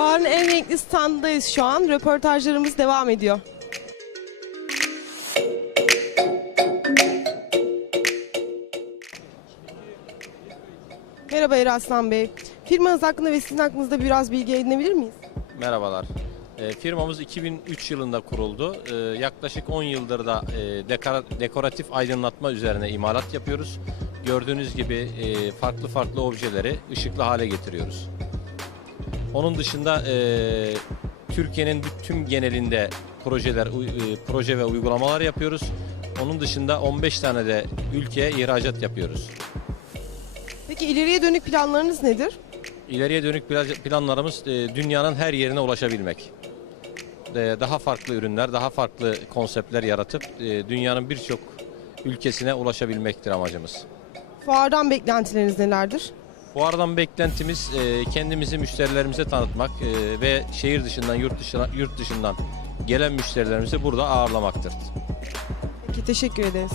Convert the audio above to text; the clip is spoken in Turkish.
Fuarın en renkli standındayız şu an. Röportajlarımız devam ediyor. Merhaba Eraslan Bey. Firmanız hakkında ve sizin hakkınızda biraz bilgi edinebilir miyiz? Merhabalar. E, firmamız 2003 yılında kuruldu. E, yaklaşık 10 yıldır da e, dekora- dekoratif aydınlatma üzerine imalat yapıyoruz. Gördüğünüz gibi e, farklı farklı objeleri ışıklı hale getiriyoruz. Onun dışında e, Türkiye'nin tüm genelinde projeler, e, proje ve uygulamalar yapıyoruz. Onun dışında 15 tane de ülkeye ihracat yapıyoruz. Peki ileriye dönük planlarınız nedir? İleriye dönük plan- planlarımız e, dünyanın her yerine ulaşabilmek. E, Daha farklı ürünler, daha farklı konseptler yaratıp e, dünyanın birçok ülkesine ulaşabilmektir amacımız. Fuardan beklentileriniz nelerdir? Bu aradan beklentimiz e, kendimizi müşterilerimize tanıtmak e, ve şehir dışından, yurt dışından, yurt dışından gelen müşterilerimizi burada ağırlamaktır. Peki teşekkür ederiz.